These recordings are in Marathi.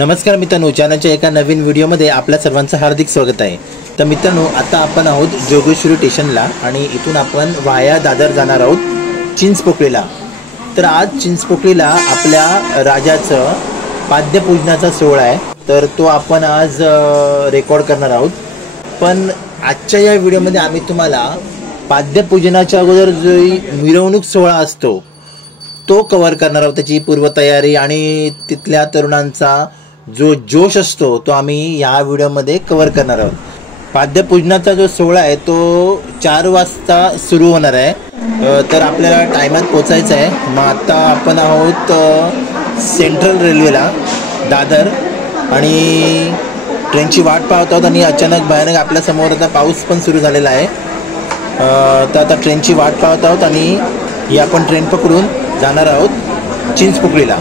नमस्कार मित्रांनो, चॅनलच्या एका नवीन व्हिडिओमध्ये आपल्या सर्वांचं हार्दिक स्वागत आहे। तर मित्रांनो, आता आपण आहोत जोगेश्वरी स्टेशनला आणि इथून आपण वाया दादर जाणार आहोत चिंचपोकळीला। तर आज चिंचपोकळीला आपल्या राजाचं पाद्यपूजनाचा सोहळा आहे, तर तो आपण आज रेकॉर्ड करणार आहोत। पण आजच्या या व्हिडिओमध्ये आम्ही तुम्हाला पाद्यपूजनाच्या अगोदर जो मिरवणूक सोहळा असतो तो कव्हर करणार आहोत, त्याची पूर्वतयारी आणि तिथल्या तरुणांचा जो जोश असतो तो आम्ही या व्हिडिओमध्ये कव्हर करणार आहोत। पाद्यपूजनाचा जो सोहळा आहे तो 4 वाजता सुरू होणार आहे, तर आपल्याला टायमात पोचायचं आहे। मग आता आपण आहोत सेंट्रल रेल्वेला दादर आणि ट्रेनची वाट पाहत आहोत आणि अचानक भयानक आपल्यासमोर आता पाऊस पण सुरू झालेला आहे। तर आता ट्रेनची वाट पाहत आहोत आणि ही आपण ट्रेन पकडून जाणार आहोत चिंचपोकळीला।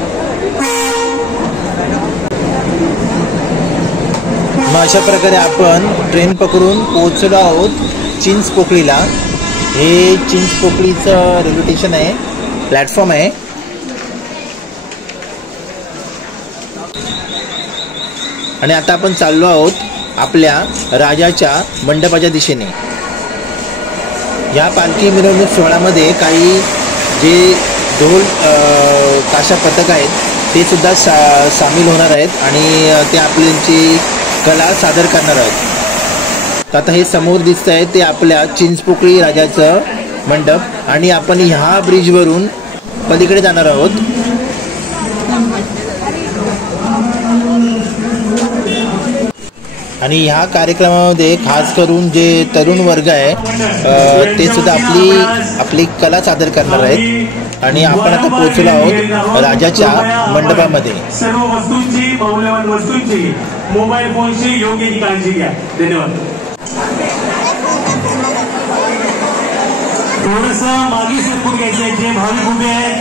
मग अशा प्रकारे आपण ट्रेन पकडून पोहोचलो आहोत चिंचपोकळीला। हे चिंचपोकळीचं रेल्वे स्टेशन आहे, प्लॅटफॉर्म आहे। आणि आता आपण चाललो आहोत आपल्या राजाच्या मंडपाच्या दिशेने। या पालखी मिरवणूक सोहळ्यामध्ये काही जे ढोल ताशा पथक आहेत ते सुद्धा सामील होणार आहेत आणि ते आपल्याची कला सादर करणार आहेत। तर आता हे समोर दिसत आहे ते आपल्या चिंचपोकळी राजाचं मंडप आणि आपण ह्या ब्रिजवरून पलीकडे जाणार आहोत। आणि ह्या कार्यक्रमामध्ये खास करून जे तरुण वर्ग आहे ते सुद्धा आपली कला सादर करणार आहेत। आणि आपण आता पोहोचलो आहोत राजाच्या मंडपामध्ये। सर्व वस्तूंची, मौल्यवान वस्तूंची, मोबाईल फोनची योग्य ती काळजी घ्या। धन्यवाद। थोडस मागे सरकून घ्यायचंय। जे भाविक उभे आहेत,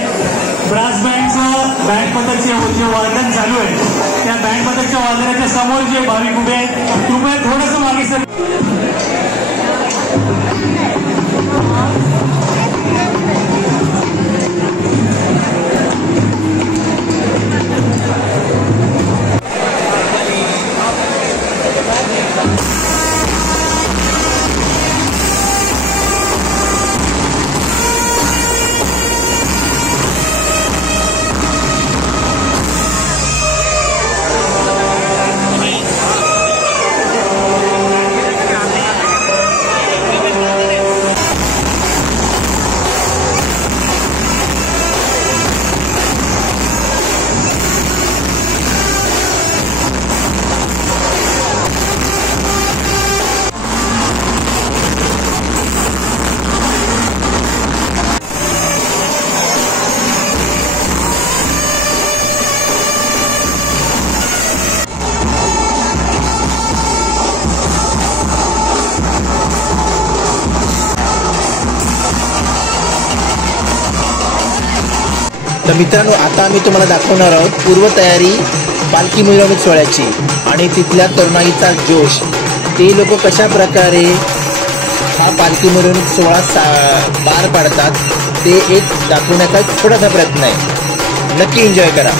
ब्रास बँडचं बँड पथकचे जे वादन चालू आहे त्या बँड पथकच्या वादनाच्या समोर जे भाविक उभे आहेत कृपया थोडस मागे सर। तर मित्रांनो, आता आम्ही तुम्हाला दाखवणार आहोत पूर्वतयारी पालखी मिरवणूक सोहळ्याची आणि तिथल्या तरुणाईचा जोश। ते लोक कशा प्रकारे हा पालखी मिरवणूक सोहळा पार पाडतात ते एक दाखवण्याचा छोटासा प्रयत्न आहे। नक्की एन्जॉय करा।